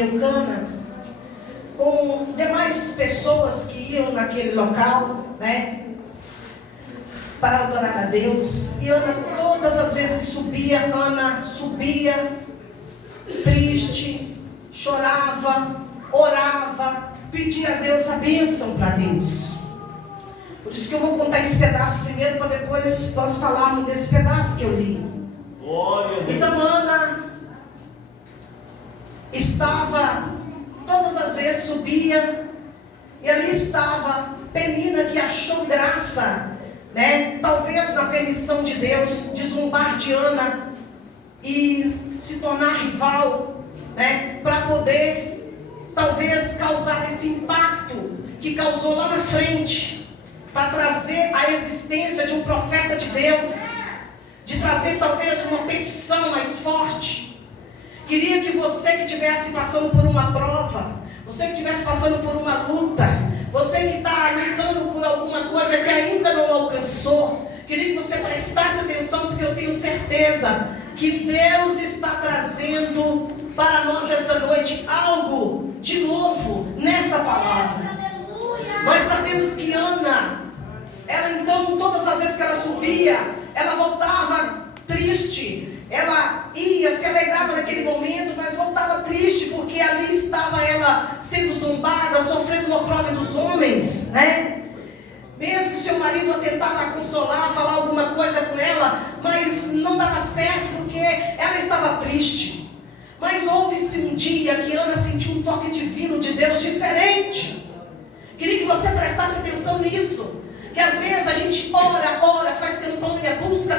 e Eucana, com demais pessoas que iam naquele local, né, para adorar a Deus. E Ana, todas as vezes que subia, Ana subia triste, chorava, orava, pedia a Deus a bênção para Deus. Por isso que eu vou contar esse pedaço primeiro, para depois nós falarmos desse pedaço que eu li. Então Ana estava, todas as vezes subia, e ali estava Penina, que achou graça, né, talvez na permissão de Deus, de zombar de Ana e se tornar rival, né, para poder talvez causar esse impacto que causou lá na frente, para trazer a existência de um profeta de Deus, de trazer talvez uma petição mais forte. Queria que você que estivesse passando por uma prova, você que estivesse passando por uma luta, você que está lutando por alguma coisa que ainda não alcançou, queria que você prestasse atenção, porque eu tenho certeza que Deus está trazendo para nós essa noite algo de novo nesta palavra. Nós sabemos que Ana, ela então, todas as vezes que ela subia, ela voltava triste. Ela ia, se alegrava naquele momento, mas voltava triste, porque ali estava ela sendo zombada, sofrendo uma prova dos homens, né? Mesmo que seu marido a tentava consolar, falar alguma coisa com ela, mas não dava certo, porque ela estava triste. Mas houve-se um dia que Ana sentiu um toque divino de Deus diferente. Queria que você prestasse atenção nisso. Que às vezes a gente ora, faz campanha, busca,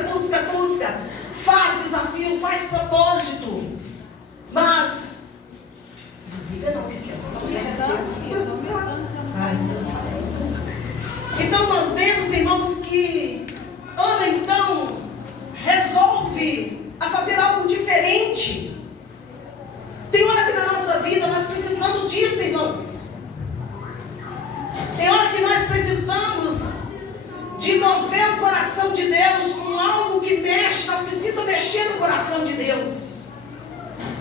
faz desafio, faz propósito. Mas, desliga não, então nós vemos, irmãos, que Ana então resolve a fazer algo diferente. Tem hora que na nossa vida nós precisamos disso, irmãos. Tem hora que nós precisamos de mover o coração de Deus com algo que mexe. Nós precisamos mexer no coração de Deus.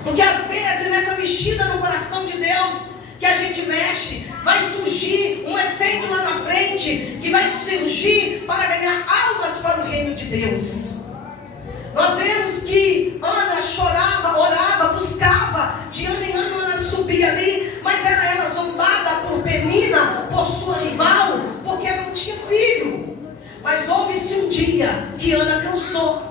Porque às vezes nessa mexida no coração de Deus que a gente mexe, vai surgir um efeito lá na frente, que vai surgir para ganhar almas para o reino de Deus. Nós vemos que Ana chorava, orava, buscava, de ano em ano Ana subia ali, mas era ela zombada por Penina, por sua rival, porque não tinha filho. Mas houve-se um dia que Ana cansou.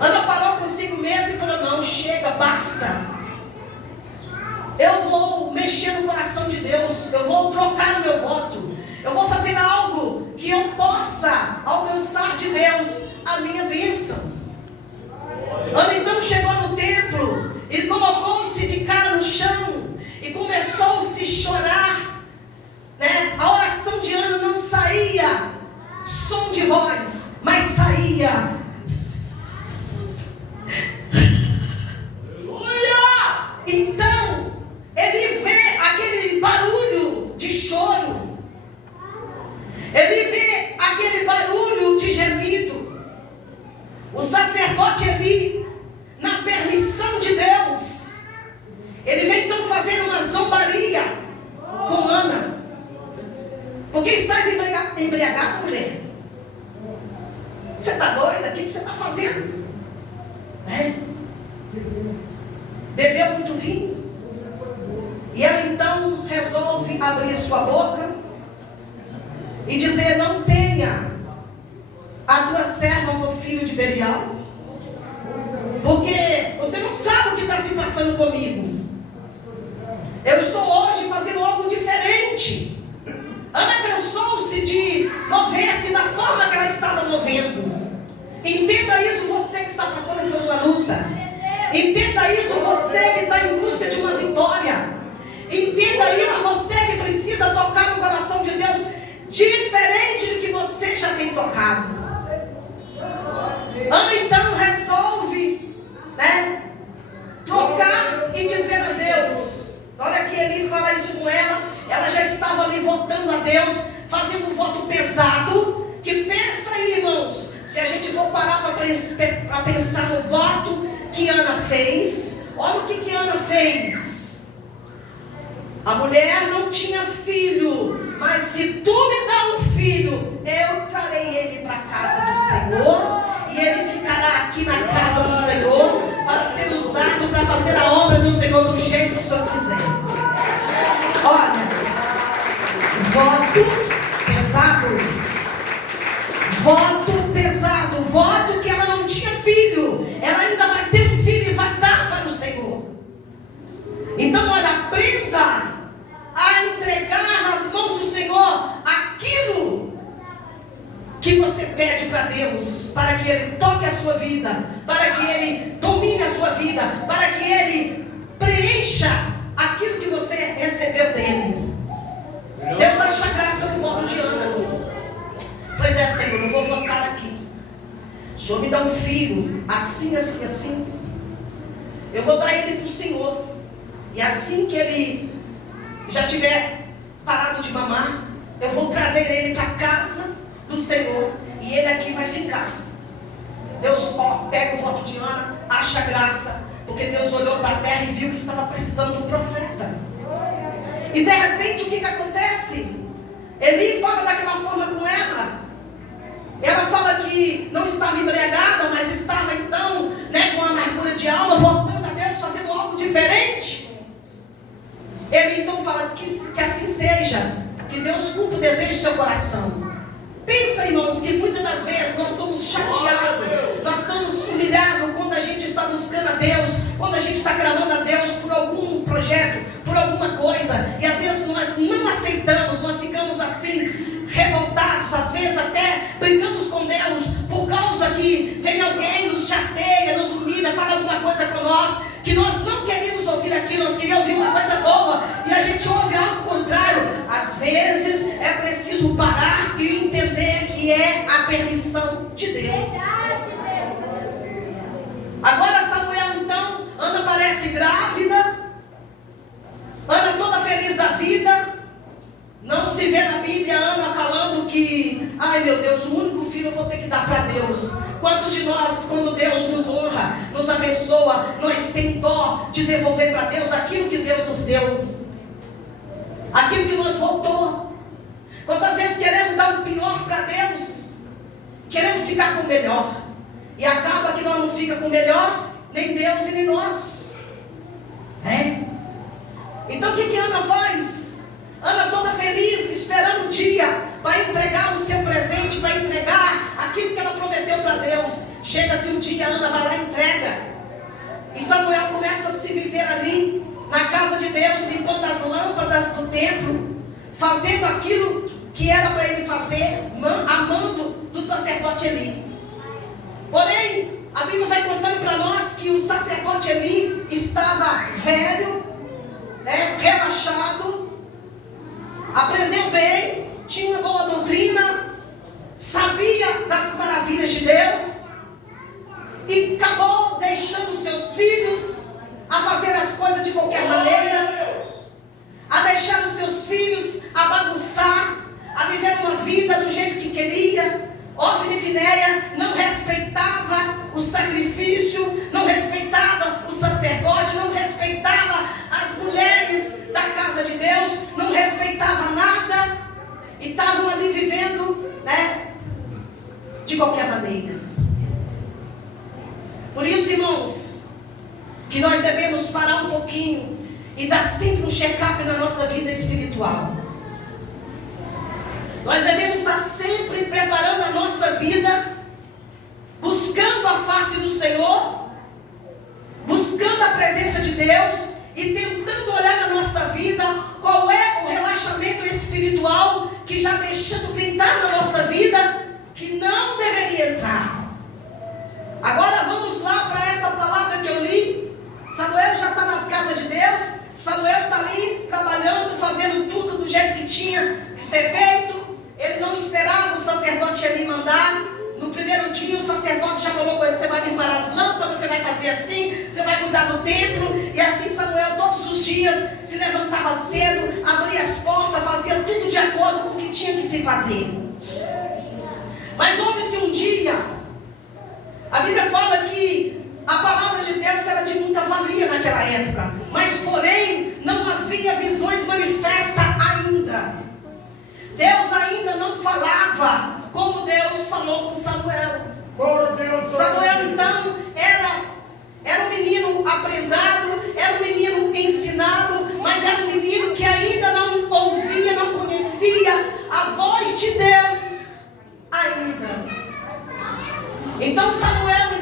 Ana parou consigo mesma e falou: não, chega, basta. Eu vou mexer no coração de Deus, eu vou trocar o meu voto, eu vou fazer algo que eu possa alcançar de Deus a minha bênção. Ana então chegou no templo e colocou-se de cara no chão e começou-se a chorar, né? A oração de Ana não saía som de voz, mas saía então ele vê aquele barulho de choro, ele vê aquele barulho de gemido. O sacerdote ali, na permissão de Deus, ele vem então fazer uma zombaria com Ana. Porque estás embriagada, mulher? Você está doida? O que você está fazendo? Né? Bebeu muito vinho? E ela então resolve abrir sua boca e dizer: não tenha a tua serva o filho de Belial, porque você não sabe o que está se passando comigo. Eu estou hoje fazendo algo diferente. Ana cansou-se de mover-se da forma que ela estava movendo. Entenda isso, você que está passando por uma luta. Entenda isso, você que está em busca de uma vitória. Entenda isso, você que precisa tocar no coração de Deus diferente do que você já tem tocado. Ana então resolve, né, trocar e dizer a Deus. Na hora que ele fala isso com ela já estava ali votando a Deus, fazendo um voto pesado. Que pensa aí, irmãos, se a gente for parar para pensar no voto que Ana fez, Olha o que Ana fez. A mulher não tinha filho, mas se tu me dá um filho, eu trarei ele para a casa do Senhor, e ele ficará aqui na casa do Senhor, para ser usado para fazer a obra do Senhor do jeito que o Senhor quiser. Olha, voto pesado, voto que ela não tinha filho, ela ainda vai ter um filho e vai dar para o Senhor. Então, olha, aprenda a entregar nas mãos do Senhor aquilo que você pede para Deus, para que Ele toque a sua vida, para que Ele domine a sua vida, para que Ele preencha aquilo que você recebeu dele. Deus acha graça no voto de Ana. Pois é, Senhor, eu vou votar aqui. O Senhor me dá um filho, assim, assim, assim. Eu vou dar ele para o Senhor. E assim que ele já tiver parado de mamar, eu vou trazer ele para a casa do Senhor. E ele aqui vai ficar. Deus pega o voto de Ana, acha graça. Porque Deus olhou para a terra e viu que estava precisando de um profeta. E de repente o que acontece? Eli fala daquela forma com ela. Ela fala que não estava embriagada, mas estava então, com amargura de alma, voltando a Deus, fazendo algo diferente. Ele então fala que assim seja, que Deus cumpra o desejo do seu coração. Pensa, irmãos, que muitas das vezes nós somos chateados, nós estamos humilhados quando a gente está buscando a Deus, quando a gente está clamando a Deus por algum projeto, por alguma coisa, e às vezes nós não aceitamos, nós ficamos assim, revoltados, às vezes até brigamos com Deus, por causa que vem alguém, nos chateia, nos humilha, fala alguma coisa com nós, que nós não queríamos ouvir aquilo, nós queríamos ouvir uma coisa boa, e a gente ouve algo contrário. Às vezes é preciso parar e entender que é a permissão de Deus. Agora Samuel então, Ana parece grávida, Ana toda feliz da vida. Não se vê na Bíblia Ana falando que, ai meu Deus, o único filho eu vou ter que dar para Deus. Quantos de nós, quando Deus nos honra, nos abençoa, nós temos dó de devolver para Deus aquilo que Deus nos deu, aquilo que nos voltou? Quantas vezes queremos dar o pior para Deus, queremos ficar com o melhor, e acaba que nós não ficamos com o melhor, nem Deus e nem nós. Então o que Ana faz? Ana toda feliz, esperando o dia para entregar o seu presente, para entregar aquilo que ela prometeu para Deus. Chega-se um dia, Ana vai lá e entrega. E Samuel começa a se viver ali, na casa de Deus, limpando as lâmpadas do templo, fazendo aquilo que era para ele fazer, amando do sacerdote Eli. Porém, a Bíblia vai contando para nós que o sacerdote Eli estava velho, relaxado, aprendeu bem, tinha uma boa doutrina, sabia das maravilhas de Deus, e acabou deixando seus filhos a fazer as coisas de qualquer maneira, a deixar os seus filhos a bagunçar, a viver uma vida do jeito que queria. Ofni e Finéia não respeitava o sacrifício, não respeitava o sacerdote, não respeitava as mulheres da casa de Deus, não respeitava nada, e estavam ali vivendo, de qualquer maneira. Por isso, irmãos, que nós devemos parar um pouquinho e dar sempre um check-up na nossa vida espiritual. Nós devemos estar sempre preparando a nossa vida, buscando a face do Senhor, buscando a presença de Deus e tentando olhar na nossa vida qual é o relaxamento espiritual que já deixamos entrar na nossa vida, que não deveria entrar. Agora vamos lá para essa palavra que eu li. Samuel já está na casa de Deus, Samuel está ali trabalhando, fazendo tudo do jeito que tinha que ser feito. Ele não esperava o sacerdote Eli mandar. No primeiro dia o sacerdote já falou com ele: você vai limpar as lâmpadas, você vai fazer assim, você vai cuidar do templo. E assim Samuel todos os dias se levantava cedo, abria as portas, fazia tudo de acordo com o que tinha que se fazer. Mas houve-se um dia, a Bíblia fala que A palavra de Deus era de muita valia naquela época, mas porém não havia visões manifestas ainda. Deus ainda não falava como Deus falou com Samuel. Samuel então era um menino aprendado, era um menino ensinado, mas era um menino que ainda não ouvia, não conhecia a voz de Deus ainda. Então Samuel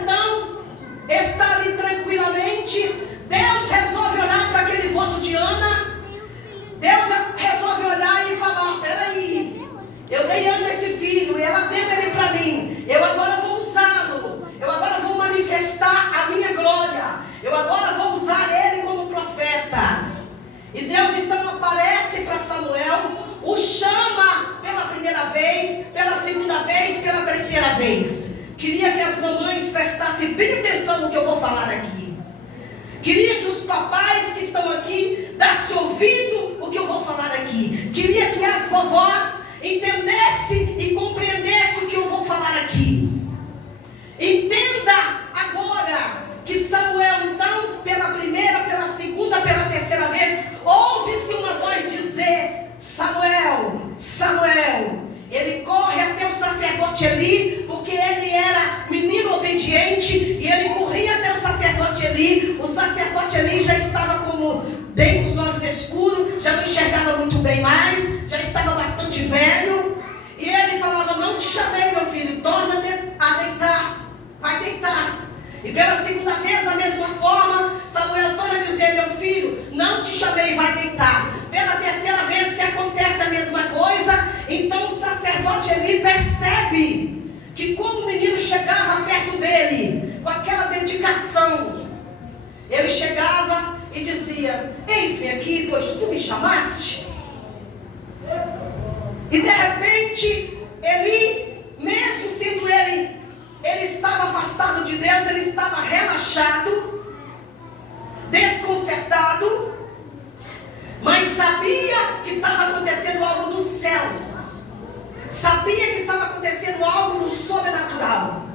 está ali tranquilamente. Deus resolve olhar para aquele voto de Ana. Deus resolve olhar e falar: peraí, eu dei Ana esse filho e ela deu ele para mim. Eu agora vou usá-lo. Eu agora vou manifestar a minha glória. Eu agora vou usar ele como profeta. E Deus então aparece para Samuel, o chama pela primeira vez, pela segunda vez, pela terceira vez. Queria que as mamães prestassem bem atenção no que eu vou falar aqui. Queria que os papais que estão aqui dessem ouvido o que eu vou falar aqui. Queria que as vovós entendessem e compreendessem o que eu vou falar aqui. Entenda agora que Samuel então, pela primeira, pela segunda, pela terceira vez, ouve-se uma voz dizer: Samuel, Samuel. Ele corre até o sacerdote Eli, porque ele era menino obediente, e ele corria até o sacerdote Eli. O sacerdote Eli já estava bem com os olhos escuros, já não enxergava muito bem mais, já estava bastante velho. E ele falava: não te chamei, meu filho, torna a deitar, vai deitar. E pela segunda vez, da mesma forma, Samuel torna a dizer: meu filho, não te chamei, vai deitar. Pela terceira vez, se acontece a mesma coisa, então o sacerdote Eli percebe que como o menino chegava perto dele, com aquela dedicação, ele chegava e dizia: eis-me aqui, pois tu me chamaste. E de repente, Eli, mesmo sendo ele estava afastado de Deus, ele estava relaxado, desconcertado, mas sabia que estava acontecendo algo no céu, sabia que estava acontecendo algo no sobrenatural.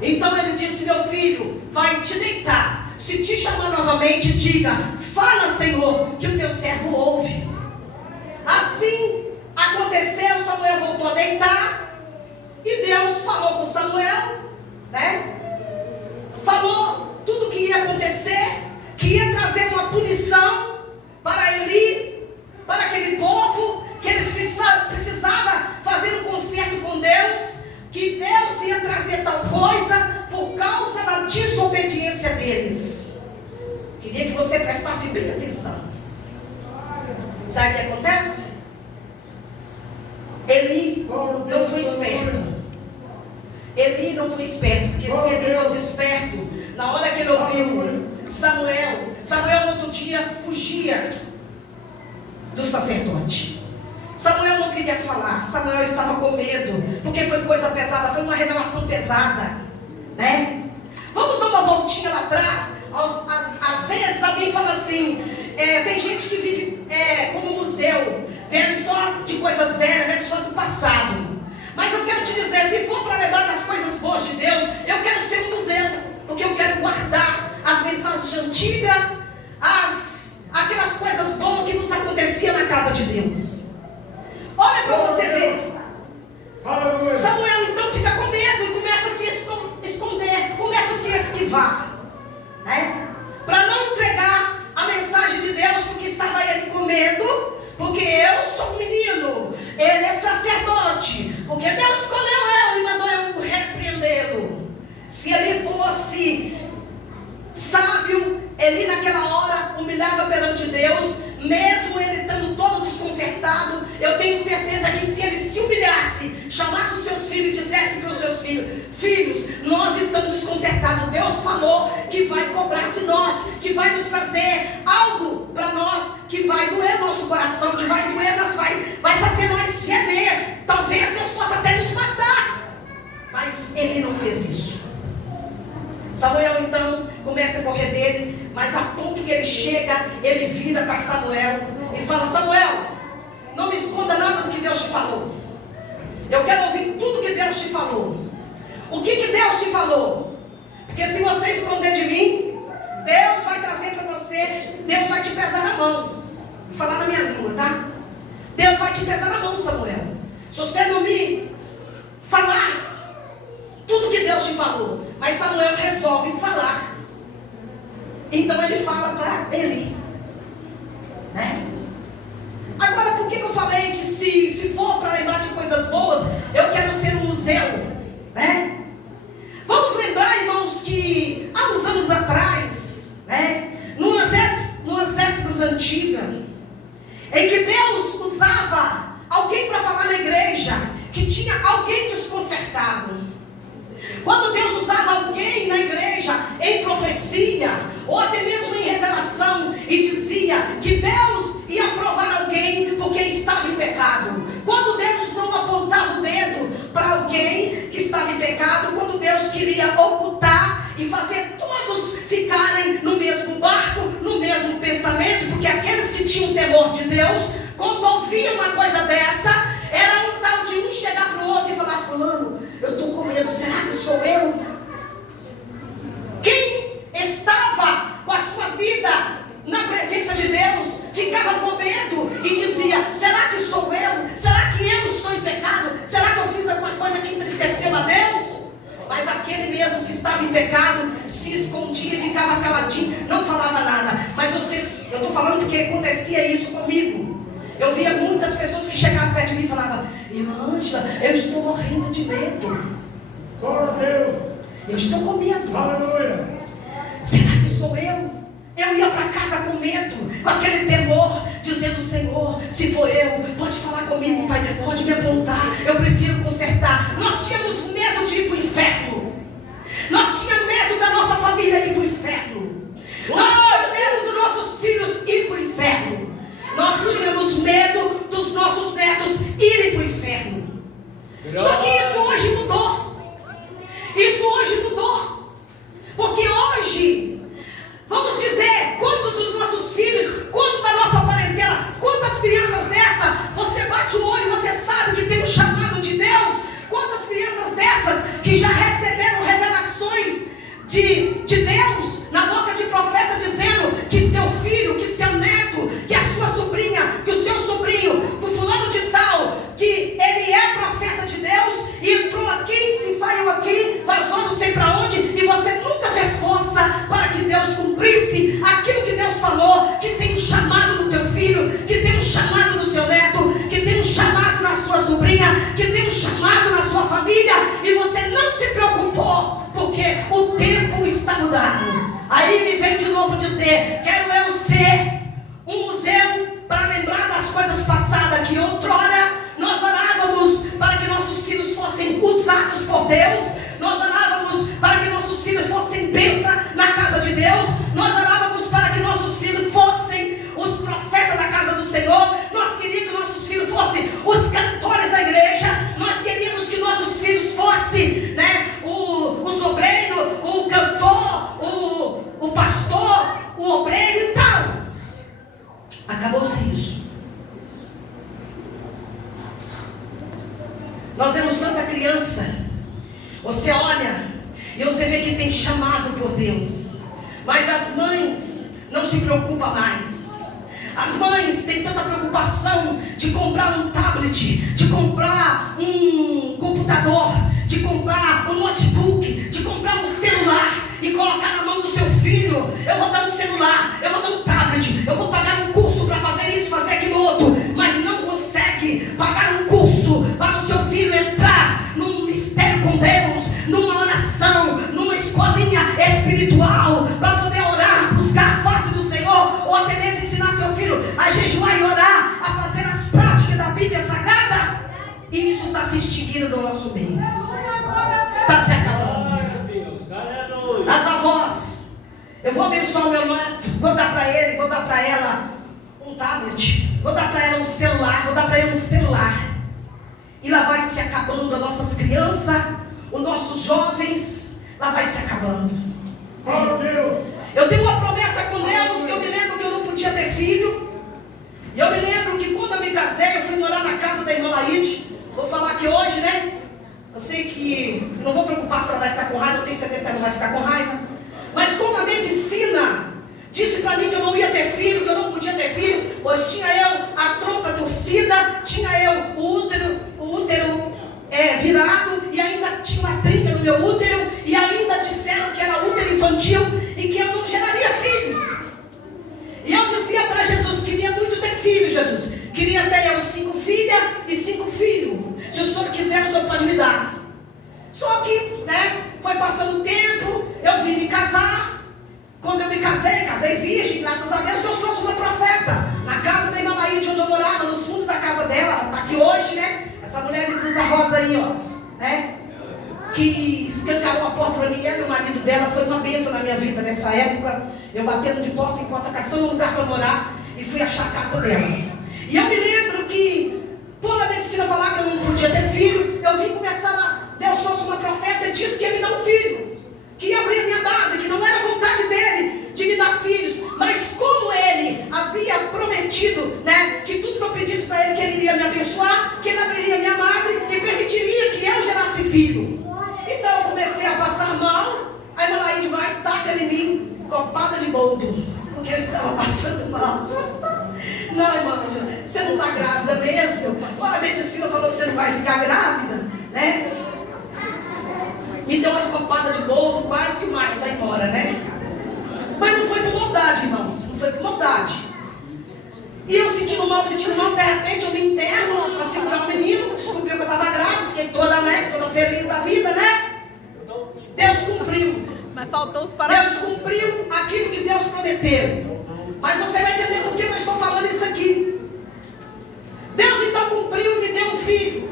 Então ele disse: meu filho, vai te deitar. Se te chamar novamente, diga: fala, Senhor, que o teu servo ouve. Assim aconteceu. Samuel voltou a deitar, e Deus falou com Samuel, falou tudo o que ia acontecer, que ia trazer uma punição para Eli, para aquele povo, que eles precisavam fazer um concerto com Deus, que Deus ia trazer tal coisa por causa da desobediência deles. Queria que você prestasse bem atenção. Sabe o que acontece? Eli não foi esperto. Eli não foi esperto, porque se ele fosse esperto, na hora que ele ouviu Samuel no outro dia fugia do sacerdote. Samuel não queria falar. Samuel estava com medo, porque foi coisa pesada, foi uma revelação pesada, Vamos dar uma voltinha lá atrás. Às vezes alguém fala assim, tem gente que vive como museu, vive só de coisas velhas, vive só do passado. Mas eu quero te dizer, se for para lembrar das coisas boas de Deus, eu quero ser um museu, porque eu quero guardar as mensagens antigas, aquelas coisas boas que nos aconteciam na casa de Deus. Olha para você ver. Samuel então fica com medo e começa a se esconder, começa a se esquivar, para não entregar a mensagem de Deus, porque estava ele com medo. Porque eu sou um menino, ele é sacerdote, porque Deus escolheu eu e mandou eu repreendê-lo. Se ele fosse sábio, ele naquela hora humilhava perante Deus, mesmo ele estando todo desconcertado. Eu tenho certeza que se ele se humilhasse, chamasse os seus filhos e dissesse para os seus filhos: filhos, nós estamos desconcertados, Deus falou que vai cobrar de nós, que vai nos trazer algo para nós, que vai doer nosso coração, que vai doer, vai fazer nós gemer. Talvez Deus possa até nos matar. Mas ele não fez isso. Samuel então começa a correr dele, mas a ponto que ele chega, ele vira para Samuel e fala: Samuel, não me esconda nada do que Deus te falou. Eu quero ouvir tudo que Deus te falou. O que Deus te falou? Porque se você esconder de mim, Deus vai trazer para você, Deus vai te pesar na mão. Vou falar na minha língua, tá? Deus vai te pesar na mão, Samuel. Se você não me falar tudo que Deus te falou. Mas Samuel resolve falar. Então ele fala para Eli, né? Agora, por que eu falei que se for para lembrar de coisas boas, eu quero ser um museu, né? Vamos lembrar, irmãos, que há uns anos atrás, né, numas épocas antigas, em que Deus usava alguém para falar na igreja, que tinha alguém desconcertado. Quando Deus usava alguém na igreja em profecia, ou até mesmo em revelação, e dizia que Deus ia provar alguém porque estava em pecado. Quando Deus não apontava o dedo para alguém que estava em pecado, quando Deus queria ocultar e fazer todos ficarem no mesmo barco, no mesmo pensamento, porque aqueles que tinham temor de Deus, quando ouviam uma coisa dessa, era um tal de um chegar para o outro e falar: fulano, eu estou com medo, será que sou eu? Quem estava com a sua vida na presença de Deus, ficava com medo e dizia: será que sou eu? Será que eu estou em pecado? Será que eu fiz alguma coisa que entristeceu a Deus? Mas aquele mesmo que estava em pecado se escondia e ficava caladinho, não falava nada. Mas eu estou falando porque acontecia isso comigo. Eu via muitas pessoas que chegavam perto de mim e falavam: irmã Ângela, eu estou morrendo de medo. Glória a Deus. Eu estou com medo. Aleluia. Será que sou eu? Eu ia para casa com medo, com aquele temor, dizendo: Senhor, se for eu, pode falar comigo, Pai, pode me apontar, eu prefiro consertar. Nós tínhamos medo de ir para o inferno. Nós tínhamos medo da nossa família ir para o inferno. Nós tínhamos medo dos nossos filhos ir para o inferno. Nós tínhamos medo dos nossos netos irem para o inferno. Só que isso hoje mudou. Isso hoje mudou. Porque hoje, vamos dizer, quantos dos nossos filhos, quantos da nossa parentela, quantas crianças dessa, você bate o olho e você sabe que tem um chamado de Deus. Quantas crianças dessas que já receberam revelações de Deus na boca de profeta, dizendo que seu filho, que seu neto, que a sua sobrinha, que o seu sobrinho, que o fulano de tal, que ele é profeta de Deus, e entrou aqui e saiu aqui, vazou não sei para onde, e você nunca fez força para que Deus cumprisse aquilo que Deus falou, que tem um chamado no teu filho, que tem um chamado no seu neto, que tem um chamado na sua sobrinha, que tem um chamado na sua família, e você não se preocupou, porque o tempo está mudado. Aí me vem de novo dizer: quero eu ser um museu para lembrar das coisas passadas, que outrora nós orávamos para que nossos filhos fossem usados por Deus, nós orávamos para que nossos filhos fossem bênção na casa de Deus, nós orávamos para que nossos filhos fossem os profetas da casa do Senhor, nós queríamos que nossos filhos fossem os cantores da igreja, nós queríamos que nossos filhos fossem, né, os obreiros, o cantor, o pastor, o obreiro e tal. Acabou-se isso. Nós vemos tanta criança, você olha e você vê que tem chamado por Deus, mas as mães não se preocupam mais. As mães têm tanta preocupação de comprar um tablet, de comprar um computador, de comprar um notebook, de comprar um celular e colocar na mão do seu filho. Eu vou dar um celular, eu vou dar um tablet, eu vou pagar um curso para fazer isso, fazer aquilo outro, mas não consegue pagar um curso para o seu filho entrar num mistério com Deus, numa oração, numa escolinha espiritual, para poder orar, buscar a face do Senhor, ou até mesmo ensinar seu filho a jejuar e orar, a fazer as práticas da Bíblia Sagrada. E isso está se extinguindo no nosso meio, está se acabando. As avós, eu vou abençoar o meu neto, vou dar para ele, vou dar para ela um tablet, vou dar para ela um celular, vou dar para ele um celular. E lá vai se acabando as nossas crianças, os nossos jovens, lá vai se acabando. Eu tenho uma promessa com Deus, que eu me lembro que eu não podia ter filho. E eu me lembro que quando eu me casei, eu fui morar na casa da irmã Laide. Vou falar aqui hoje, né? Eu sei que não vou preocupar se ela vai ficar com raiva, eu tenho certeza que ela não vai ficar com raiva. Mas como a medicina disse para mim que eu não ia ter filho, que eu não podia ter filho, pois tinha eu a trompa torcida, tinha eu o útero virado, e ainda tinha uma trinca no meu útero, e ainda disseram que era útero infantil e que eu não geraria filhos. E eu dizia para Jesus, queria muito ter filho, Jesus. Queria ter eu 5 filhas e 5 filhos. Se o Senhor quiser, o Senhor pode me dar. Só que, foi passando o tempo, eu vim me casar. Quando eu me casei virgem, graças a Deus, Deus trouxe uma profeta. Na casa da irmã Laíde, onde eu morava, nos fundos da casa dela, ela está aqui hoje, Essa mulher de blusa rosa aí, que escancarou a porta para mim, ela e o marido dela, foi uma bênção na minha vida nessa época. Eu batendo de porta em porta, caçando um lugar para morar, e fui achar a casa dela. E eu me lembro que, por a medicina falar que eu não podia ter filho, eu vim começar lá. Deus trouxe uma profeta e disse que ia me dar um filho, que ia abrir a minha madre, que não era vontade dele de me dar filhos, mas como ele havia prometido, que tudo que eu pedisse para ele, que ele iria me abençoar, que ele abriria minha madre e permitiria que eu gerasse filho. Então eu comecei a passar mal, aí a Laíde vai, taca em mim, copada de boldo, porque eu estava passando mal. Não, irmã, você não está grávida mesmo? A medicina falou que você não vai ficar grávida, Me deu umas copadas de boldo, quase que mais vai embora, Mas não foi por maldade, irmãos, não foi por maldade. E eu sentindo mal, de repente eu me interno para segurar o menino, descobriu que eu estava grávida, fiquei toda feliz da vida, Deus cumpriu. Mas faltou os parabéns. Deus cumpriu aquilo que Deus prometeu. Mas você vai entender por que eu estou falando isso aqui. Deus então cumpriu e me deu um filho.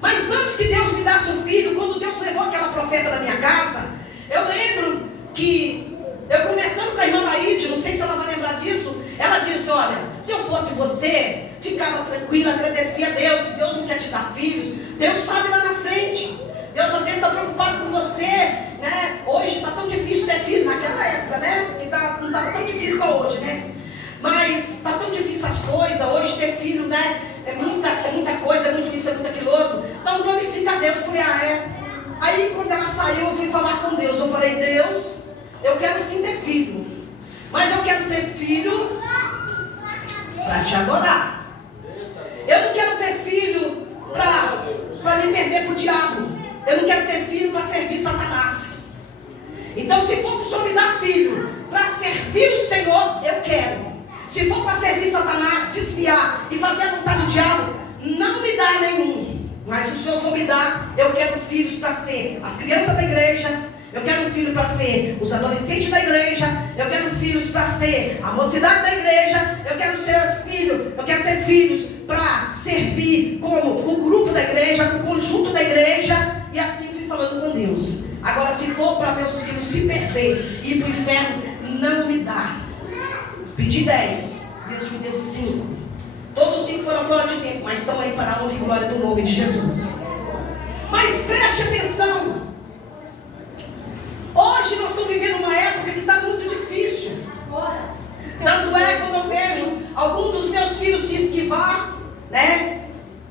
Mas antes que Deus me desse um filho, quando Deus levou aquela profeta da minha casa, eu lembro que eu conversando com a irmã Laíde, não sei se ela vai lembrar disso, ela disse, olha, se eu fosse você, ficava tranquila, agradecia a Deus. Se Deus não quer te dar filhos, Deus sabe lá na frente. Deus às vezes está preocupado com você, Hoje está tão difícil ter filho, naquela época, Que não estava tão difícil como hoje, Mas está tão difícil as coisas, hoje ter filho, É muita coisa, é muito isso, é muito aquilo outro. Então glorifica a Deus. Eu falei, Aí quando ela saiu, eu fui falar com Deus. Eu falei, Deus, eu quero sim ter filho, mas eu quero ter filho para te adorar. Eu não quero ter filho para me perder para o diabo. Eu não quero ter filho para servir Satanás. Então se for para o Senhor me dar filho para servir o Senhor, eu quero. Se for para servir Satanás, desviar e fazer a vontade do diabo, não me dá nenhum. Mas se o Senhor for me dar, eu quero filhos para ser as crianças da igreja. Eu quero filho para ser os adolescentes da igreja. Eu quero filhos para ser a mocidade da igreja. Eu quero ter filhos para servir como o grupo da igreja, o conjunto da igreja. E assim fui falando com Deus. Agora, se for para meus filhos se perder e ir para o inferno, não me dá. Pedi 10, Deus me deu 5. Todos 5 foram fora de tempo, mas estão aí para a honra e glória do nome de Jesus. Mas preste atenção. Hoje nós estamos vivendo uma época que está muito difícil. Tanto é quando eu vejo algum dos meus filhos se esquivar,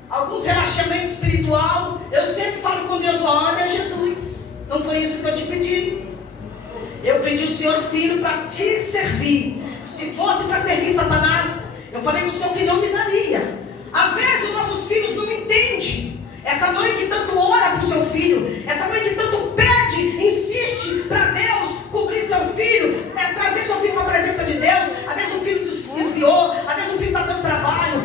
alguns relaxamentos espiritual, eu sempre falo com Deus, olha Jesus, não foi isso que eu te pedi. Eu pedi o Senhor filho para te servir. Se fosse para servir Satanás, eu falei no Senhor que não me daria. Às vezes os nossos filhos não entendem. Essa mãe que tanto ora para o seu filho, essa mãe que tanto pede, insiste para Deus cobrir seu filho, trazer seu filho para a presença de Deus. Às vezes o filho desviou, às vezes o filho está dando trabalho,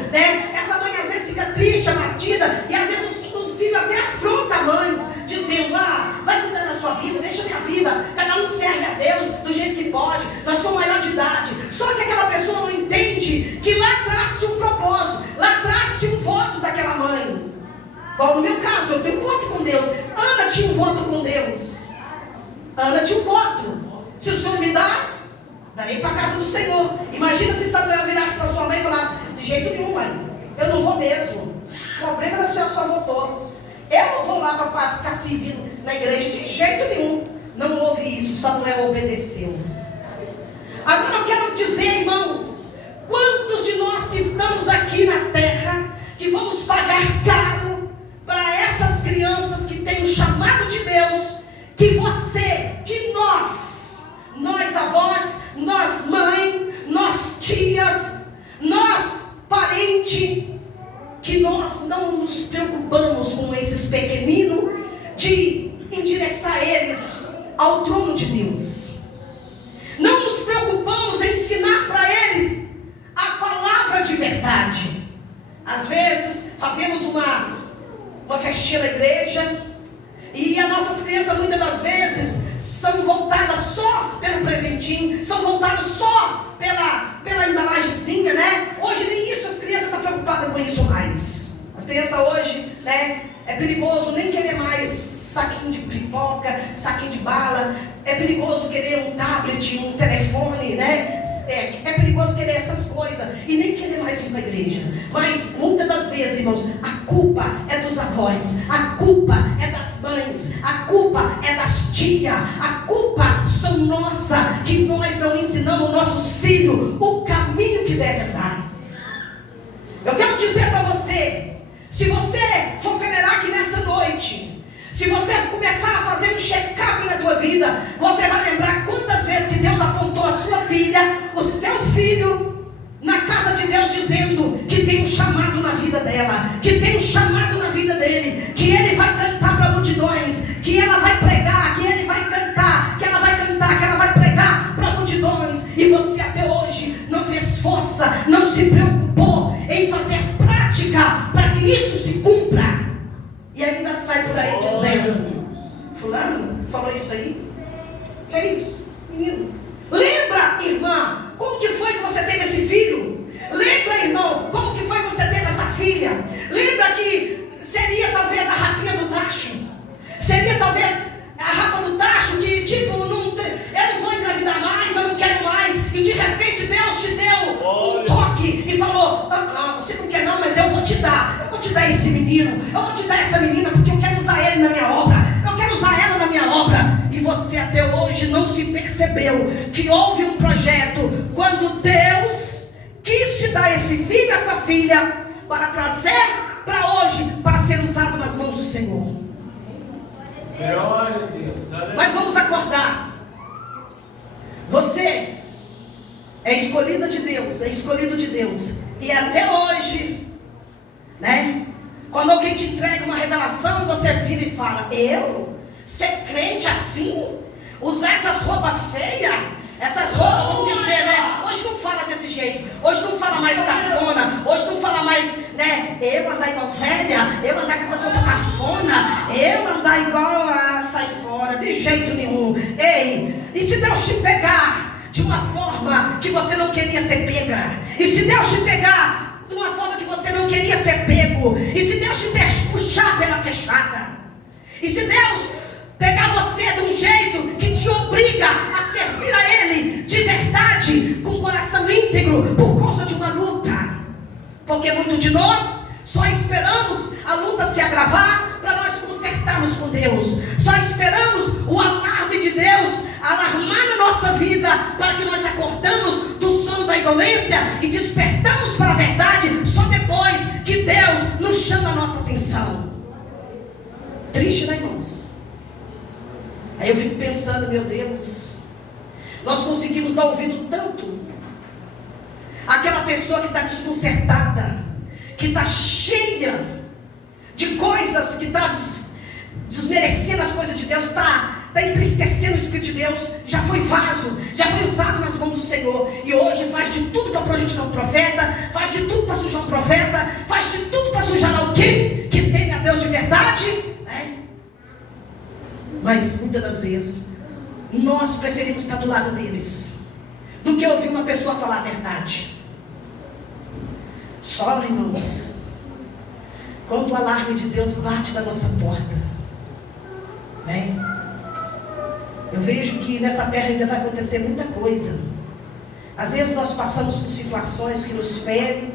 Essa mãe às vezes fica triste, abatida, e às vezes os filhos até afrontam a mãe, dizendo, vai cuidar da sua vida, deixa a minha vida, cada um serve a Deus do jeito que pode, nós somos maior de idade. Só que aquela pessoa não entende que lá atrás tinha um propósito, lá atrás tinha um voto daquela mãe. Bom, no meu caso, eu tenho um voto com Deus. Ana tinha um voto com Deus. Ana tinha um voto. Se o Senhor me dá, darei para a casa do Senhor. Imagina se Samuel virasse para sua mãe e falasse, de jeito nenhum, mãe, eu não vou mesmo. O problema da senhora só votou. Eu não vou lá para ficar servindo na igreja de jeito nenhum. Não houve isso, Samuel obedeceu. Agora eu quero dizer, irmãos, quantos de nós que estamos aqui na terra, que vamos pagar caro para essas crianças que têm um chamado de Deus, que você, que nós avós, nós mãe, nós tias, nós parente, que nós não nos preocupamos com esses pequeninos de endereçar eles ao trono de Deus. Não nos preocupamos em ensinar para eles a palavra de verdade. Às vezes fazemos uma festinha na igreja e as nossas crianças muitas das vezes são voltadas só pelo presentinho, são voltadas só pela embalagenzinha, né? Hoje nem isso, as crianças estão preocupadas com isso mais. As crianças hoje, né? É perigoso nem querer mais saquinho de pipoca, saquinho de bala. É perigoso querer um tablet, um telefone, né? É perigoso querer essas coisas e nem querer mais vir para a igreja. Mas muitas das vezes, irmãos, a culpa é dos avós, a culpa é das mães, a culpa é das tias, a culpa são nossa, que nós não ensinamos nossos filhos o caminho que devem andar. Eu quero dizer para você, se você for peneirar aqui nessa noite, se você começar a fazer um check-up na tua vida, você vai lembrar quantas vezes que Deus apontou a sua filha, o seu filho, na casa de Deus, dizendo que tem um chamado na vida dela, que tem um chamado na vida dele, que ele vai cantar para multidões, que ela vai pregar, que ele vai cantar, que ela vai cantar, que ela vai pregar para multidões, e você até hoje não fez força, não se preocupou em fazer prática para que isso se cumpra. E ainda sai por aí dizendo: fulano falou isso aí. Que é isso? Menino. Lembra, irmã, como que foi que você teve esse filho? Lembra, irmão, como que foi que você teve essa filha? Lembra que seria talvez a rapinha do tacho? Seria talvez a rapa do tacho que tipo, eu não vou engravidar mais, eu não quero mais. E de repente Deus te deu um toque e falou: você não quer não, mas eu vou te dar. Eu vou te dar esse menino, eu vou te dar essa menina, porque eu quero usar ele na minha obra. Eu quero usar ela na minha obra. E você até hoje não se percebeu que houve um projeto quando Deus quis te dar esse filho, essa filha, para trazer para hoje, para ser usado nas mãos do Senhor. Mas vamos acordar. Você é escolhida de Deus, é escolhido de Deus. E até hoje, né? Quando alguém te entrega uma revelação, você vira e fala: eu? Ser crente assim? Usar essas roupas feias? Essas roupas, vamos dizer, né? Hoje não fala desse jeito. Hoje não fala mais cafona. Hoje não fala mais, né? Eu andar igual velha. Eu andar com essas roupas cafona. Eu andar igual a sai fora. De jeito nenhum. Ei, e se Deus te pegar de uma forma que você não queria ser pega? E se Deus te pegar de uma forma que você não queria ser pego? E se Deus te puxar pela queixada? E se Deus pegar você de um jeito que te obriga a servir a Ele de verdade, com o coração íntegro, por causa de uma luta? Porque muitos de nós só esperamos a luta se agravar para nós consertarmos com Deus. Só esperamos o alarme de Deus alarmar na nossa vida, para que nós acordamos do sono da indolência e despertamos para a verdade só depois que Deus nos chama a nossa atenção. Triste, né, irmãos? Aí eu fico pensando: meu Deus, nós conseguimos dar ouvido tanto àquela pessoa que está desconcertada, que está cheia de coisas, que está desmerecendo as coisas de Deus, está entristecendo o Espírito de Deus. Já foi vaso, já foi usado nas mãos do Senhor, e hoje faz de tudo para prejudicar um profeta, faz de tudo para sujar um profeta, faz de tudo para sujar alguém que teme a Deus de verdade, né? Mas muitas das vezes nós preferimos estar do lado deles do que ouvir uma pessoa falar a verdade. Só, irmãos, quando o alarme de Deus bate na nossa porta, né? Eu vejo que nessa terra ainda vai acontecer muita coisa. Às vezes nós passamos por situações que nos ferem,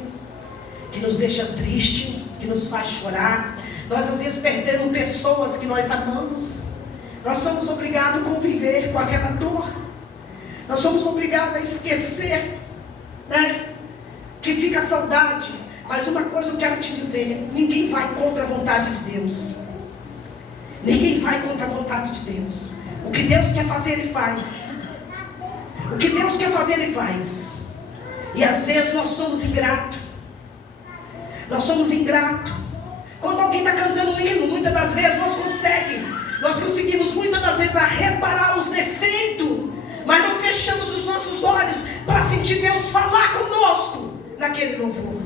que nos deixam triste, que nos faz chorar. Nós às vezes perdemos pessoas que nós amamos. Nós somos obrigados a conviver com aquela dor. Nós somos obrigados a esquecer, né? Que fica a saudade. Mas uma coisa eu quero te dizer: ninguém vai contra a vontade de Deus. Ninguém vai vai contra a vontade de Deus. O que Deus quer fazer, Ele faz. O que Deus quer fazer, Ele faz. E às vezes nós somos ingratos. Nós somos ingratos. Quando alguém está cantando um hino, muitas das vezes nós conseguimos muitas das vezes a reparar os defeitos, mas não fechamos os nossos olhos para sentir Deus falar conosco naquele louvor.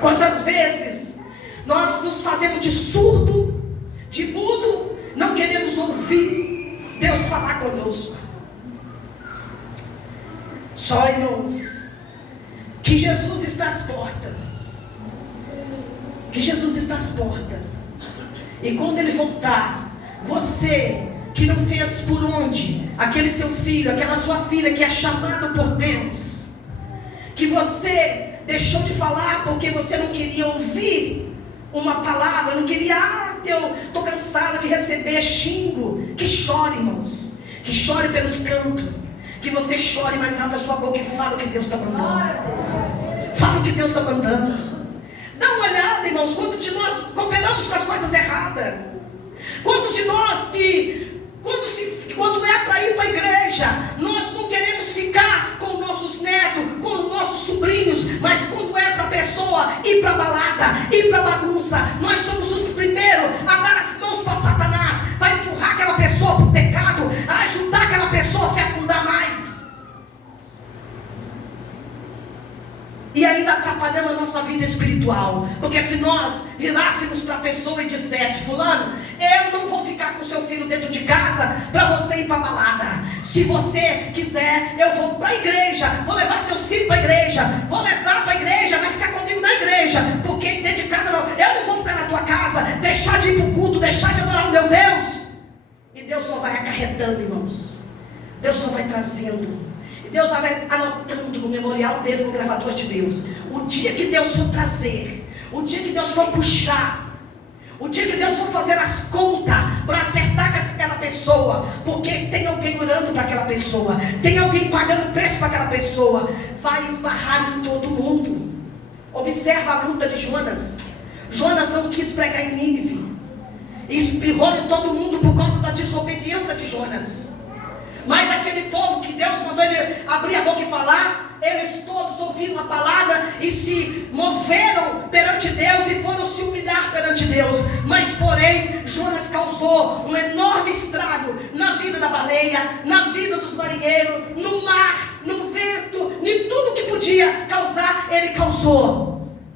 Quantas vezes nós nos fazemos de surdo, de mudo, não queremos ouvir Deus falar conosco. Só, irmãos, que Jesus está às portas. Que Jesus está às portas. E quando Ele voltar, você que não fez por onde, aquele seu filho, aquela sua filha que é chamado por Deus, que você deixou de falar porque você não queria ouvir uma palavra, não queria, estou cansada de receber xingo, que chore, irmãos, que chore pelos cantos, que você chore, mas abra sua boca e fala o que Deus está mandando. Fala o que Deus está mandando. Dá uma olhada, irmãos, quantos de nós cooperamos com as coisas erradas? Quantos de nós que, quando é para ir para a igreja, nós não queremos ficar com os nossos netos, com os nossos sobrinhos, mas quando é para a pessoa ir para a balada, ir para a bagunça, nós somos os primeiros a dar as mãos para Satanás, para empurrar aquela pessoa para o pecado, a ajudar aquela pessoa a se afundar mais. E ainda atrapalhando a nossa vida espiritual. Porque se nós virássemos para a pessoa e dissesse: fulano, eu não vou ficar com seu filho dentro de casa para você ir para a balada. Se você quiser, eu vou para a igreja, vou levar seus filhos para a igreja, vou levar para a igreja, vai ficar comigo na igreja, porque dentro de casa não, eu não vou ficar na tua casa, deixar de ir para o culto, deixar de adorar o meu Deus. E Deus só vai acarretando, irmãos. Deus só vai trazendo. Deus vai anotando no memorial dele, no gravador de Deus. O dia que Deus for trazer, o dia que Deus for puxar, o dia que Deus for fazer as contas para acertar com aquela pessoa, porque tem alguém orando para aquela pessoa, tem alguém pagando preço para aquela pessoa, vai esbarrar em todo mundo. Observa a luta de Jonas. Jonas não quis pregar em Nínive, espirrou em todo mundo por causa da desobediência de Jonas. Mas aquele povo que Deus mandou ele abrir a boca e falar, eles todos ouviram a palavra e se moveram perante Deus e foram se humilhar perante Deus. Mas porém, Jonas causou um enorme estrago na vida da baleia, na vida dos marinheiros, no mar, no vento, em tudo que podia causar, ele causou.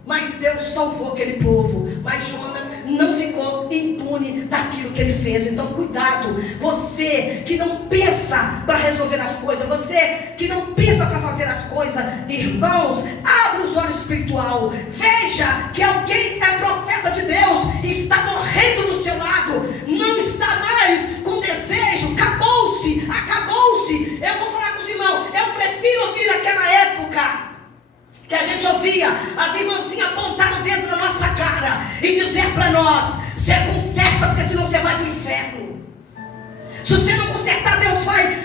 Mas Deus salvou aquele povo. Mas Jonas não ficou impune daquilo que ele fez. Então cuidado, você que não pensa para resolver as coisas, você que não pensa para fazer as coisas, irmãos, abra os olhos espiritual, veja que alguém é profeta de Deus e está morrendo do seu lado, não está mais com desejo, acabou-se. Eu vou falar com os irmãos, eu prefiro ouvir aquela época que a gente ouvia as irmãzinhas apontar o dedo na nossa cara e dizer para nós: você conserta, porque senão você vai para o inferno. Se você não consertar,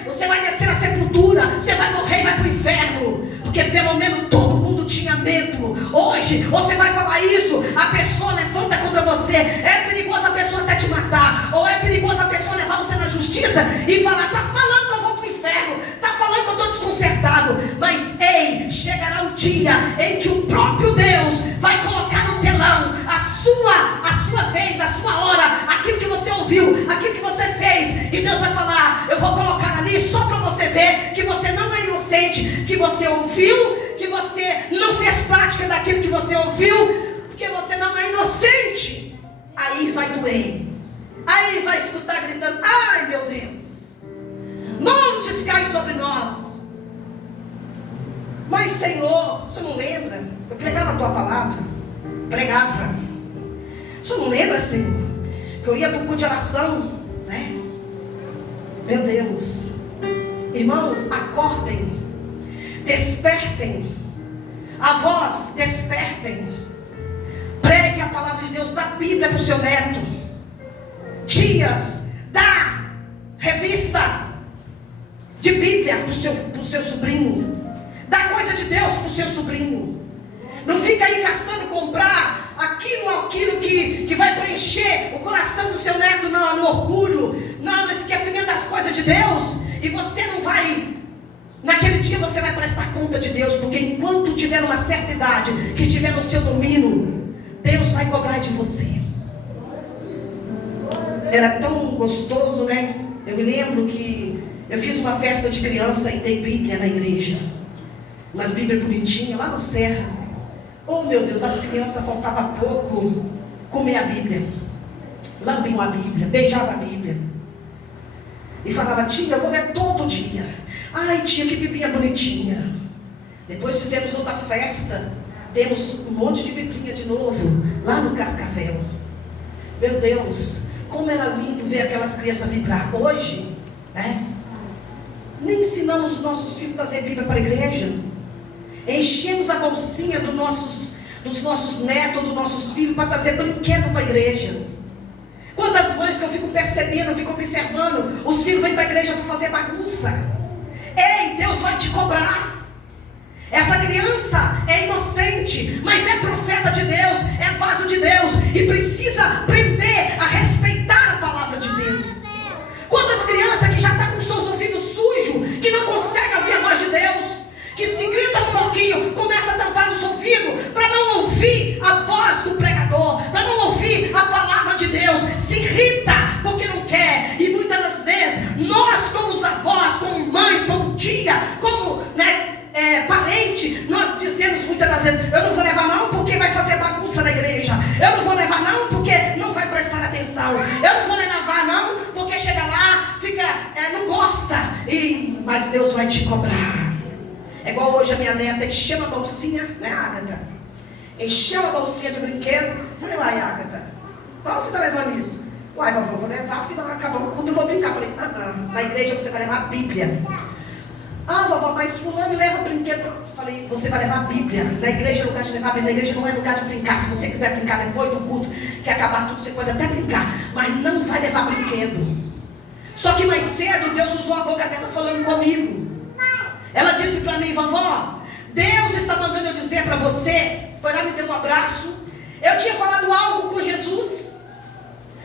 você vai descer na sepultura, você vai morrer e vai para o inferno. Porque pelo menos todo mundo tinha medo. Hoje, você vai falar isso, a pessoa levanta contra você, é perigoso a pessoa até te matar, ou é perigoso a pessoa levar você na justiça e falar: está falando que eu vou para o inferno, está falando que eu estou desconcertado. Mas ei, chegará o dia em que o próprio Deus vai colocar no telão a sua vez, a sua hora, aquilo que você ouviu, aquilo que você fez, e Deus vai falar: eu vou colocar ali só para você ver que você não é inocente, que você ouviu, que você não fez prática daquilo que você ouviu, porque você não é inocente. Aí vai doer, aí vai escutar gritando: ai meu Deus, montes caem sobre nós. Mas Senhor, o Senhor não lembra? Eu pregava a tua palavra, pregava. O Senhor não lembra, Senhor, que eu ia para o culto de oração, né? Meu Deus, irmãos, acordem, despertem, avós, despertem, pregue a palavra de Deus, dá Bíblia para o seu neto, tias, dá revista de Bíblia para o seu sobrinho, dá coisa de Deus para o seu sobrinho. Não fica aí caçando comprar aquilo que vai preencher o coração do seu neto no orgulho, no esquecimento das coisas de Deus, e você não vai, naquele dia você vai prestar conta de Deus, porque enquanto tiver uma certa idade, que estiver no seu domínio, Deus vai cobrar de você. Era tão gostoso, né? Eu me lembro que eu fiz uma festa de criança e dei Bíblia na igreja, umas Bíblias bonitinhas lá na serra. Oh meu Deus, as crianças faltava pouco comer a Bíblia, lambiam a Bíblia, beijavam a Bíblia e falava: tia, eu vou ler todo dia. Ai tia, que Bíblia bonitinha. Depois fizemos outra festa, demos um monte de Bíblia de novo lá no Cascavel. Meu Deus, como era lindo ver aquelas crianças vibrar. Hoje, né, nem ensinamos os nossos filhos a trazer Bíblia para a igreja. Enchemos a bolsinha dos nossos netos, dos nossos filhos, para trazer brinquedo para a igreja. Quantas mães que eu fico percebendo, eu fico observando, os filhos vêm para a igreja para fazer bagunça. Ei, Deus vai te cobrar. Essa criança é inocente, mas é profeta de Deus, é vaso de Deus, e precisa aprender a respeitar a palavra de Deus. Quantas crianças que já estão com seus ouvidos sujos, que não conseguem ouvir a voz de Deus, que se grita um pouquinho, começa a tampar os ouvidos, para não ouvir a voz do pregador, para não ouvir a palavra de Deus, se irrita, porque não quer. E muitas das vezes, nós como os avós, como mães, como tia, como parente, nós dizemos muitas das vezes: eu não vou levar não, porque vai fazer bagunça na igreja. Eu não vou levar não, porque não vai prestar atenção. Eu não vou levar não, porque chega lá, não gosta. Mas Deus vai te cobrar. É igual hoje a minha neta encheu a bolsinha, né, Ágata? Encheu a bolsinha de brinquedo. Falei: uai, Ágata, qual você está levando isso? Uai, vovó, vou levar, porque na hora que acabar o culto eu vou brincar. Falei: na igreja você vai levar a Bíblia. Ah, vovó, mas fulano leva brinquedo. Falei: você vai levar a Bíblia. Na igreja é lugar de levar a Bíblia. Na igreja não é lugar de brincar. Se você quiser brincar depois do culto, que acabar tudo, você pode até brincar, mas não vai levar brinquedo. Só que mais cedo Deus usou a boca dela falando comigo. Ela disse para mim: vovó, Deus está mandando eu dizer para você. Foi lá me deu um abraço. Eu tinha falado algo com Jesus,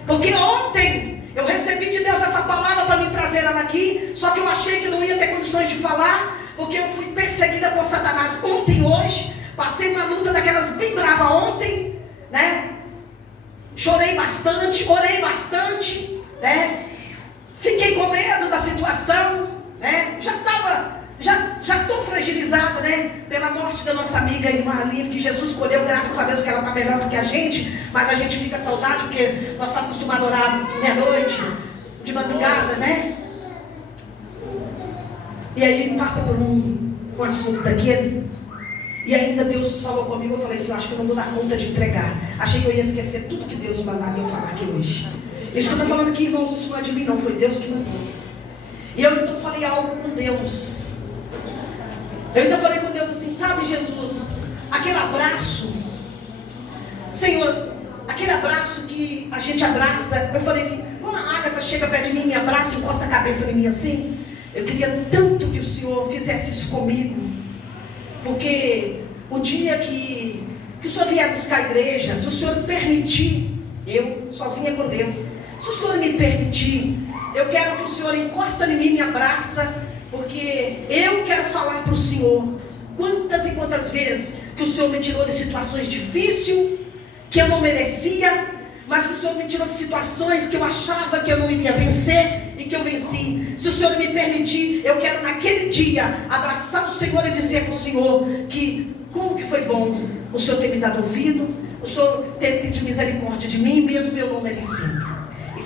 porque ontem eu recebi de Deus essa palavra para me trazer ela aqui. Só que eu achei que não ia ter condições de falar, porque eu fui perseguida por Satanás ontem e hoje. Passei uma luta daquelas bem brava ontem, né? Chorei bastante, orei bastante, né? Fiquei com medo da situação, né? Já estou fragilizada, né? Pela morte da nossa amiga irmã Aline, que Jesus escolheu, graças a Deus que ela está melhor do que a gente, mas a gente fica saudade, porque nós estamos acostumados a orar meia-noite, de madrugada, né? E aí passa por um assunto daquele, e ainda Deus falou comigo. Eu falei assim: eu acho que eu não vou dar conta de entregar. Achei que eu ia esquecer tudo que Deus mandava eu falar aqui hoje. Isso que eu estou falando aqui, irmãos, isso não é de mim não, foi Deus que mandou. E eu então falei algo com Deus. Eu ainda falei com Deus assim: sabe, Jesus, aquele abraço, Senhor, aquele abraço que a gente abraça. Eu falei assim: quando a Ágata chega perto de mim, me abraça, encosta a cabeça em mim assim, eu queria tanto que o Senhor fizesse isso comigo. Porque o dia que o Senhor vier buscar a igreja, se o Senhor me permitir, eu sozinha com Deus, se o Senhor me permitir, eu quero que o Senhor encosta em mim e me abraça, porque eu quero falar para o Senhor quantas e quantas vezes que o Senhor me tirou de situações difíceis, que eu não merecia, mas que o Senhor me tirou de situações que eu achava que eu não iria vencer e que eu venci. Se o Senhor me permitir, eu quero naquele dia abraçar o Senhor e dizer para o Senhor que como que foi bom o Senhor ter me dado ouvido, o Senhor ter tido misericórdia de mim, mesmo eu não merecia.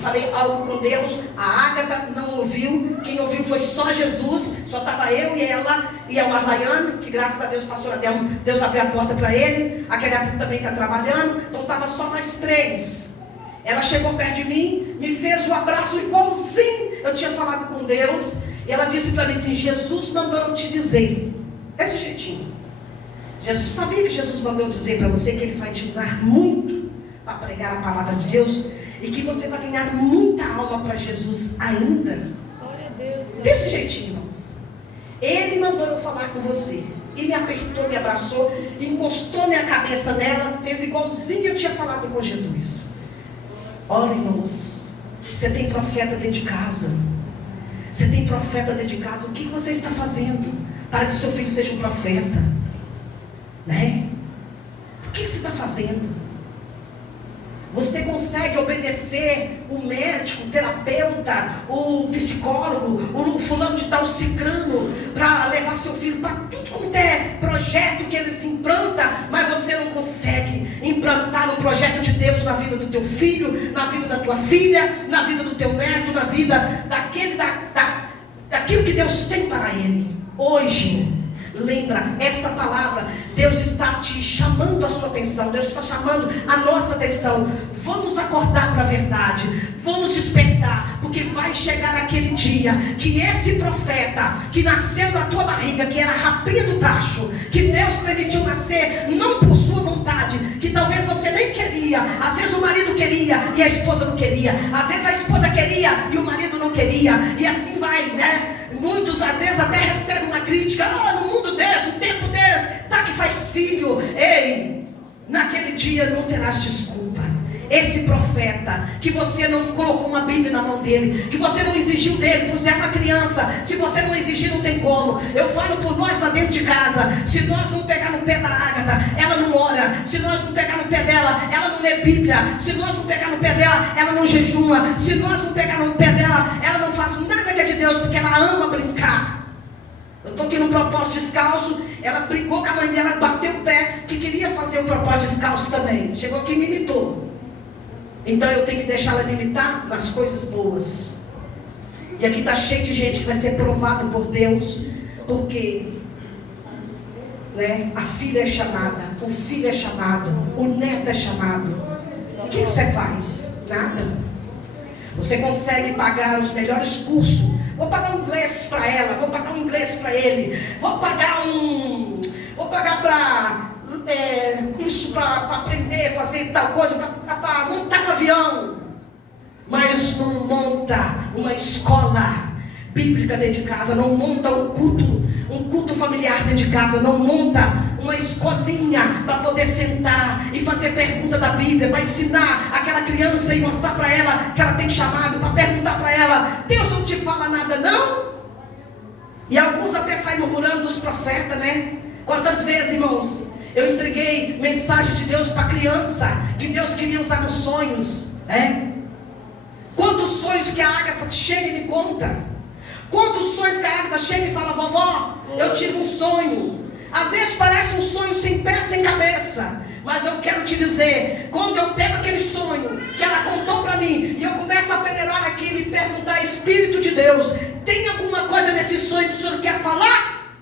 Falei algo com Deus, a Ágata não ouviu, quem ouviu foi só Jesus, só estava eu e ela e o Arlaiano, que graças a Deus, pastora Deus abriu a porta para ele, aquele adulto também está trabalhando, então estava só mais 3. Ela chegou perto de mim, me fez um abraço igualzinho eu tinha falado com Deus, e ela disse para mim assim: Jesus mandou eu te dizer, desse jeitinho, Jesus sabia que Jesus mandou eu dizer para você que Ele vai te usar muito para pregar a palavra de Deus, e que você vai ganhar muita alma para Jesus ainda. Glória a Deus. Desse jeitinho, irmãos. Ele mandou eu falar com você. E me apertou, me abraçou, encostou minha cabeça nela, fez igualzinho eu tinha falado com Jesus. Olha, irmãos, você tem profeta dentro de casa. Você tem profeta dentro de casa. O que você está fazendo para que seu filho seja um profeta? Né? O que você está fazendo? Você consegue obedecer o médico, o terapeuta, o psicólogo, o fulano de tal, ciclano, para levar seu filho para tudo quanto é projeto que eles implantam, mas você não consegue implantar um projeto de Deus na vida do teu filho, na vida da tua filha, na vida do teu neto, na vida daquilo que Deus tem para ele. Hoje, lembra, esta palavra, Deus está te chamando a sua atenção, Deus está chamando a nossa atenção. Vamos acordar para a verdade, vamos despertar, porque vai chegar aquele dia que esse profeta que nasceu na tua barriga, que era a rapinha do tacho, que Deus permitiu nascer, não por sua vontade, que talvez você nem queria, às vezes o marido queria e a esposa não queria, às vezes a esposa queria e o marido não queria, e assim vai, né? Muitos às vezes até recebem uma crítica: no mundo desse, no tempo desse, tá que faz filho. Ei, naquele dia não terás desculpa. Esse profeta, que você não colocou uma Bíblia na mão dele, que você não exigiu dele, por ser uma criança, se você não exigir não tem como. Eu falo por nós lá dentro de casa, se nós não pegar no pé da Ágata, ela não ora. Se nós não pegar no pé dela, ela não lê Bíblia. Se nós não pegar no pé dela, ela não jejuma. Se nós não pegar no pé dela, ela não faz nada que é de Deus, porque ela ama brincar. Eu estou aqui no propósito descalço, ela brincou com a mãe dela, bateu o pé, que queria fazer o propósito descalço também. Chegou aqui e me imitou. Então eu tenho que deixar ela me imitar nas coisas boas. E aqui está cheio de gente que vai ser provado por Deus, porque, né, a filha é chamada, o filho é chamado, o neto é chamado. O que você faz? Nada. Você consegue pagar os melhores cursos. Vou pagar um inglês para ela, vou pagar um inglês para ele, vou pagar para isso, para aprender, fazer tal coisa, para montar um avião. Mas não monta uma escola bíblica dentro de casa, não monta um culto familiar dentro de casa, não monta uma escolinha para poder sentar e fazer pergunta da Bíblia, para ensinar aquela criança e mostrar para ela que ela tem chamado, para perguntar para ela: Deus não te fala nada não? E alguns até saem murmurando dos profetas, né? Quantas vezes, irmãos, eu entreguei mensagem de Deus para criança, que Deus queria usar nos sonhos, né? Quantos sonhos que a Ágata chega e me conta? Quantos sonhos que a Ágata chega e fala: vovó, eu tive um sonho. Às vezes parece um sonho sem pé, sem cabeça. Mas eu quero te dizer, quando eu pego aquele sonho que ela contou para mim, e eu começo a peneirar aquilo e perguntar: Espírito de Deus, tem alguma coisa nesse sonho que o Senhor quer falar?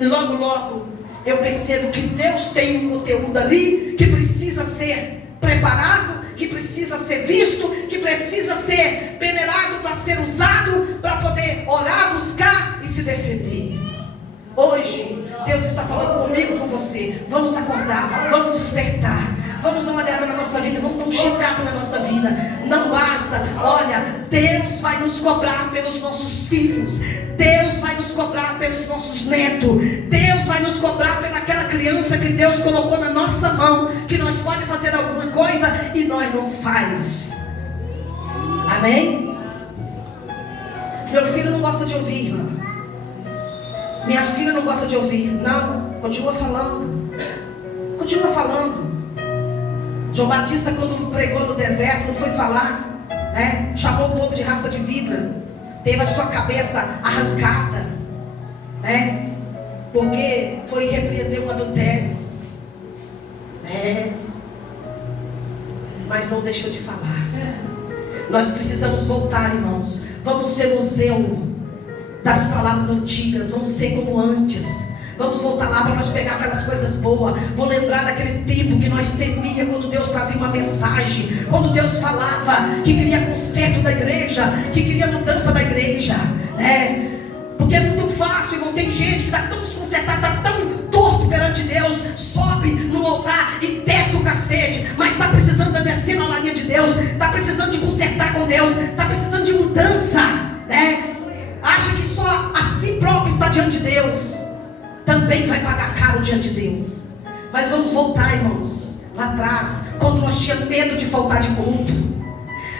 E logo eu percebo que Deus tem um conteúdo ali que precisa ser preparado, que precisa ser visto, que precisa ser peneirado para ser usado, para poder orar, buscar e se defender. Hoje, Deus está falando comigo, com você. Vamos acordar, vamos despertar, vamos dar uma olhada na nossa vida, vamos dar um check-up na nossa vida. Não basta, olha, Deus vai nos cobrar pelos nossos filhos, Deus vai nos cobrar pelos nossos netos, Deus vai nos cobrar pelaquela criança que Deus colocou na nossa mão, que nós podemos fazer alguma coisa e nós não faz. Amém? Meu filho não gosta de ouvir, irmã. Minha filha não gosta de ouvir. Não, continua falando. Continua falando. João Batista, quando pregou no deserto, não foi falar, né? Chamou o povo de raça de víbora. Teve a sua cabeça arrancada, né? Porque foi repreender um adultério. Mas não deixou de falar. Nós precisamos voltar, irmãos. Vamos ser museu das palavras antigas, vamos ser como antes. Vamos voltar lá para nós pegar aquelas coisas boas. Vou lembrar daquele tempo que nós temia quando Deus trazia uma mensagem, quando Deus falava que queria conserto da igreja, que queria mudança da igreja, né? Porque é muito fácil, irmão. Tem gente que está tão desconcertada, está tão torto perante Deus, sobe no altar e desce o cacete, mas está precisando de descer na linha de Deus, está precisando de consertar com Deus, está precisando de mudança, né? Acha que só a si próprio está diante de Deus. também vai pagar caro diante de Deus. Mas vamos voltar, irmãos, lá atrás, quando nós tínhamos medo de faltar de culto.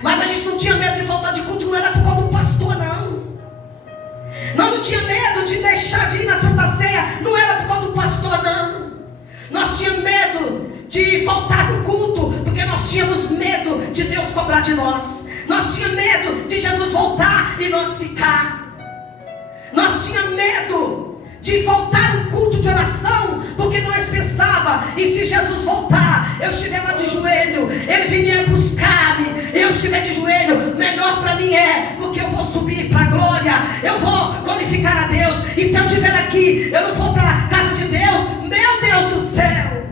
Mas a gente não tinha medo de faltar de culto, não era por causa do pastor, não. Não tinha medo de deixar de ir na Santa Ceia, não era por causa do pastor, não. Nós tínhamos medo de faltar do culto, porque nós tínhamos medo de Deus cobrar de nós. Nós tínhamos medo de Jesus voltar e nós ficar. Nós tínhamos medo de faltar o culto de oração, porque nós pensava, e se Jesus voltar, eu estiver lá de joelho, ele vier buscar-me, eu estiver de joelho, melhor para mim é, porque eu vou subir para a glória, eu vou glorificar a Deus, e se eu estiver aqui, eu não vou para a casa de Deus, meu Deus do céu.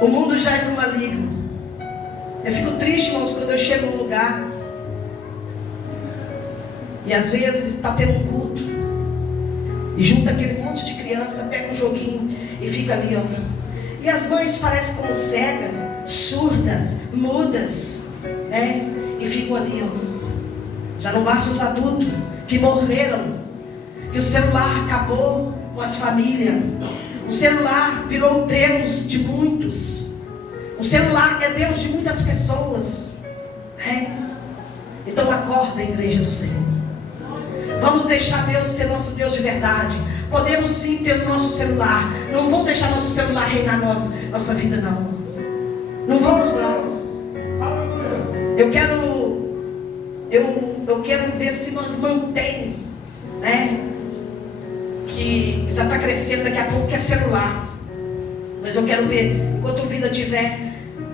O mundo já é maligno. Eu fico triste, irmãos, quando eu chego num lugar e às vezes está tendo um culto e junta aquele monte de criança, pega um joguinho e fica ali, ó. E as mães parecem como cegas, surdas, mudas, né? E ficam ali, ó. Já não basta os adultos que morreram, que o celular acabou com as famílias. O celular virou Deus de muitos. O celular é Deus de muitas pessoas, né? Então acorda, igreja do Senhor. Vamos deixar Deus ser nosso Deus de verdade. Podemos sim ter o nosso celular. Não vamos deixar nosso celular reinar nossa vida, não. Não vamos, não. Eu quero ver se nós mantém, né? Que já está crescendo, daqui a pouco quer celular. Mas eu quero ver, enquanto a vida tiver,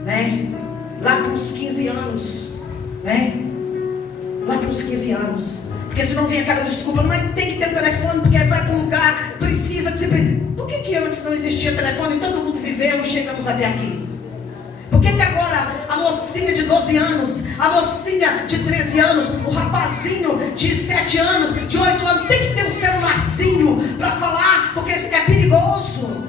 né? Lá para uns 15 anos, né? Lá para uns 15 anos. Porque senão vem aquela desculpa, mas tem que ter um telefone, porque vai para um lugar, precisa de sempre. Por que antes não existia telefone e todo mundo viveu e chegamos até aqui? Por que agora a mocinha de 12 anos, a mocinha de 13 anos, o rapazinho de 7 anos, de 8 anos, tem que ter um celularzinho para falar, porque é perigoso?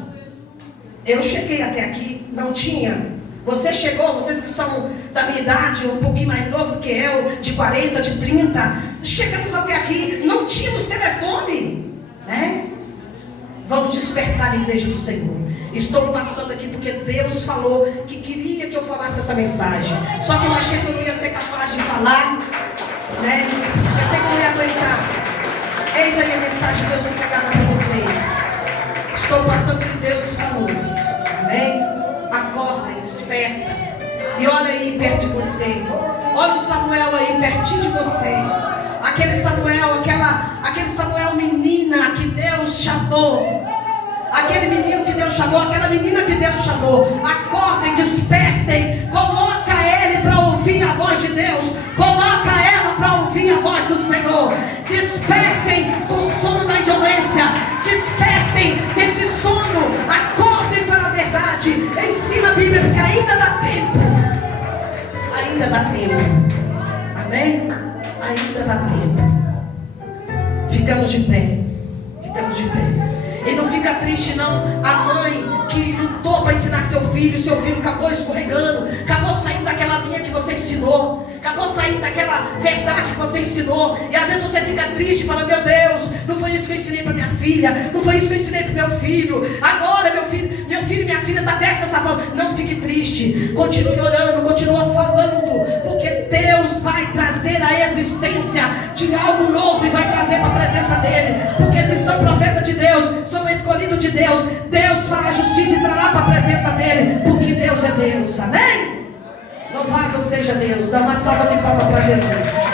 Eu cheguei até aqui, não tinha. Você chegou, vocês que são da minha idade, um pouquinho mais novo do que eu, de 40, de 30, chegamos até aqui, não tínhamos telefone, né? Vamos despertar a igreja do Senhor. Estou passando aqui porque Deus falou que queria que eu falasse essa mensagem. Só que eu achei que eu não ia ser capaz de falar, né? Pensei que eu não ia aguentar. Eis aí a mensagem de Deus entregada para você. Estou passando o que Deus falou. Amém? Acordem, desperta. E olha aí perto de você. Olha o Samuel aí pertinho de você. Aquele Samuel, aquele Samuel menina que Deus chamou. Aquele menino que Deus chamou, aquela menina que Deus chamou. Acordem, despertem. Coloca ele para ouvir a voz de Deus. Coloca ela para ouvir a voz do Senhor. Despertem do sono da indolência. Despertem desse sono. Acordem para a verdade. Ensina a Bíblia, porque ainda dá tempo. Ainda dá tempo. Amém? Ainda dá tempo. Ficamos de pé. Ficamos de pé. E não fica triste não, a mãe que lutou para ensinar seu filho acabou escorregando, acabou saindo daquela linha que você ensinou, acabou saindo daquela verdade que você ensinou, e às vezes você fica triste e fala, meu Deus, não foi isso que eu ensinei para minha filha, não foi isso que eu ensinei para meu filho, agora meu filho e minha filha está dessa forma. Não fique triste, continue orando, continue falando, porque Deus vai trazer a existência de algo novo e vai trazer para a presença dele, porque se são profetas de Deus, são escolhidos de Deus, Deus fará justiça e trará para a presença dele, porque Deus é Deus, amém? Louvado seja Deus, dá uma salva de palmas para Jesus.